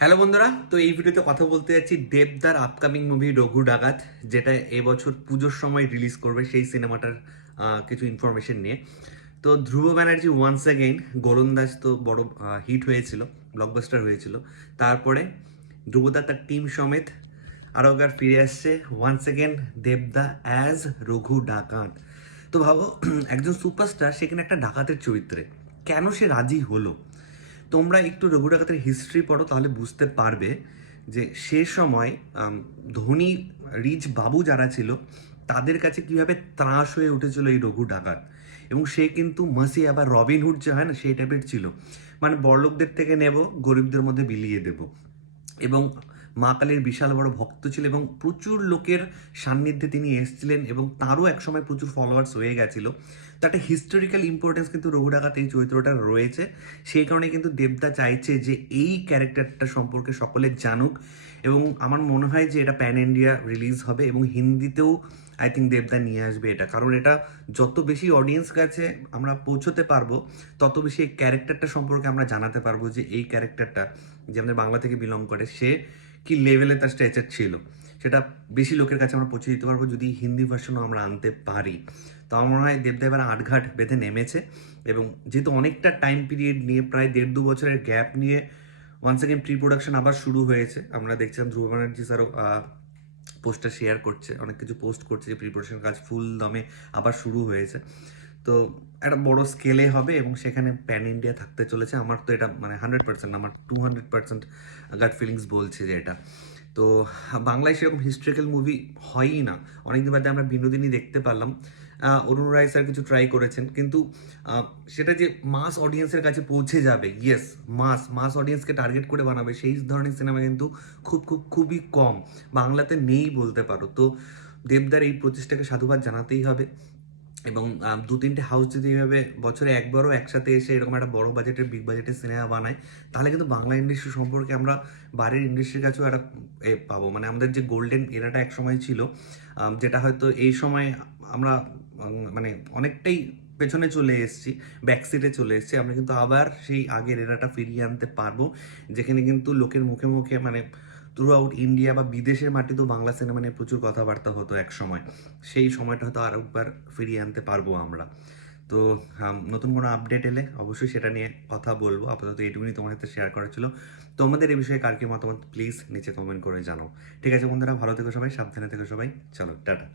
Hello বন্ধুরা, তো এই ভিডিওতে কথা বলতে যাচ্ছি দেবদার আপকামিং মুভি রঘু ডাকাত, যেটা এবছর পুজোর সময় রিলিজ করবে সেই সিনেমাটার কিছু ইনফরমেশন নিয়ে। তো ধ্রুব ব্যানার্জি ওয়ান্স অ্যাগেইন, গোলন্দাজ তো বড় হিট হয়েছিল, ব্লকবাস্টার হয়েছিল। তারপরে ধ্রুবদা তার টিম সমেত আরও একবার ফিরে আসছে ওয়ান্স অ্যাগেন দেবদা অ্যাজ রঘু ডাকাত। তো ভাবো, একজন সুপারস্টার সেখানে একটা ডাকাতের চরিত্রে, কেন সে রাজি হলো? তোমরা একটু রঘু ডাকাতের হিস্ট্রি পড়ো, তাহলে বুঝতে পারবে যে সে সময় ধনী রিচ বাবু যারা ছিল তাদের কাছে কীভাবে ত্রাস হয়ে উঠেছিল এই রঘু ডাকাত। এবং সে কিন্তু মাসি, আবার রবিনহুড যে হয় না, সেই টাইপের ছিল। মানে বড়লোকদের থেকে নেব, গরিবদের মধ্যে বিলিয়ে দেব। এবং মা কালীর বিশাল বড় ভক্ত ছিল এবং প্রচুর লোকের সান্নিধ্যে তিনি এসেছিলেন এবং তারও একসময় প্রচুর ফলোয়ার্স হয়ে গেছিল। তো একটা হিস্টোরিক্যাল ইম্পর্টেন্স কিন্তু রঘু ডাকাত এই চরিত্রটা রয়েছে। সেই কারণে কিন্তু দেবদা চাইছে যে এই ক্যারেক্টারটা সম্পর্কে সকলে জানুক। এবং আমার মনে হয় যে এটা প্যান ইন্ডিয়া রিলিজ হবে এবং হিন্দিতেও আই থিঙ্ক দেবদা নিয়ে আসবে এটা, কারণ এটা যত বেশি অডিয়েন্স কাছে আমরা পৌঁছতে পারবো, তত বেশি এই ক্যারেক্টারটা সম্পর্কে আমরা জানাতে পারবো যে এই ক্যারেক্টারটা যে আমাদের বাংলা থেকে বিলং করে, সে কি লেভেলে তার স্ট্যাচার ছিল, সেটা বেশি লোকের কাছে আমরা পৌঁছে দিতে পারবো যদি হিন্দি ভার্সনও আমরা আনতে পারি। তো আমার মনে হয় দেবদা এবার আটঘাট বেঁধে নেমেছে। এবং যেহেতু অনেকটা টাইম পিরিয়ড নিয়ে, প্রায় 1.5-2 বছরের গ্যাপ নিয়ে ওয়ান্স সেকেন্ড প্রি প্রোডাকশন আবার শুরু হয়েছে। আমরা দেখছিলাম ধ্রুব ব্যানার্জি স্যারও পোস্টটা শেয়ার করছে, অনেক কিছু পোস্ট করছে যে প্রি প্রোডাকশন কাজ ফুল দমে আবার শুরু হয়েছে। তো একটা বড় স্কেলে হবে এবং সেখানে প্যান ইন্ডিয়া থাকতে চলেছে। আমার তো এটা মানে 100%, আমার 200% গাট ফিলিংস বলছে যে এটা। তো বাংলায় সেরকম হিস্ট্রিক্যাল মুভি হয়ই না। অনেকদিন বাদে আমরা বিনোদিনী দেখতে পারলাম। অরুণ রায় স্যার কিছু ট্রাই করেছেন, কিন্তু সেটা যে মাস অডিয়েন্সের কাছে পৌঁছে যাবে, ইয়েস, মাস অডিয়েন্সকে টার্গেট করে বানাবে, সেই ধরনের সিনেমা কিন্তু খুবই কম, বাংলাতে নেই বলতে পারো। তো দেবদার এই প্রচেষ্টাকে সাধুবাদ জানাতেই হবে। এবং 2-3টে হাউস যদি এইভাবে বছরে একবারও একসাথে এসে এরকম একটা বড় বাজেটের, বিগ বাজেটের সিনেমা বানায়, তাহলে কিন্তু বাংলা ইন্ডাস্ট্রি সম্পর্কে আমরা বাইরের ইন্ডাস্ট্রির কাছেও একটা পাবো। মানে আমাদের যে গোল্ডেন এরাটা এক সময় ছিল, যেটা হয়তো এই সময় আমরা মানে অনেকটাই পেছনে চলে এসেছি, ব্যাকসিটে চলে এসেছি, আমরা কিন্তু আবার সেই আগের এরাটা ফিরিয়ে আনতে পারবো, যেখানে কিন্তু লোকের মুখে মুখে মানে থ্রু আউট ইন্ডিয়া বা বিদেশের মাটিতেও বাংলা সিনেমা নিয়ে প্রচুর কথাবার্তা হতো এক সময়। সেই সময়টা হয়তো আরও একবার ফিরিয়ে আনতে পারবো আমরা। তো নতুন কোনো আপডেট এলে অবশ্যই সেটা নিয়ে কথা বলবো। আপাতত এইটুকুনি তোমার সাথে শেয়ার করা ছিল। তোমাদের এই বিষয়ে কার কি মতামত প্লিজ নিচে কমেন্ট করে জানাও। ঠিক আছে বন্ধুরা, ভালো থেকো সবাই, সাবধানে থেকো সবাই, চলো টাটা।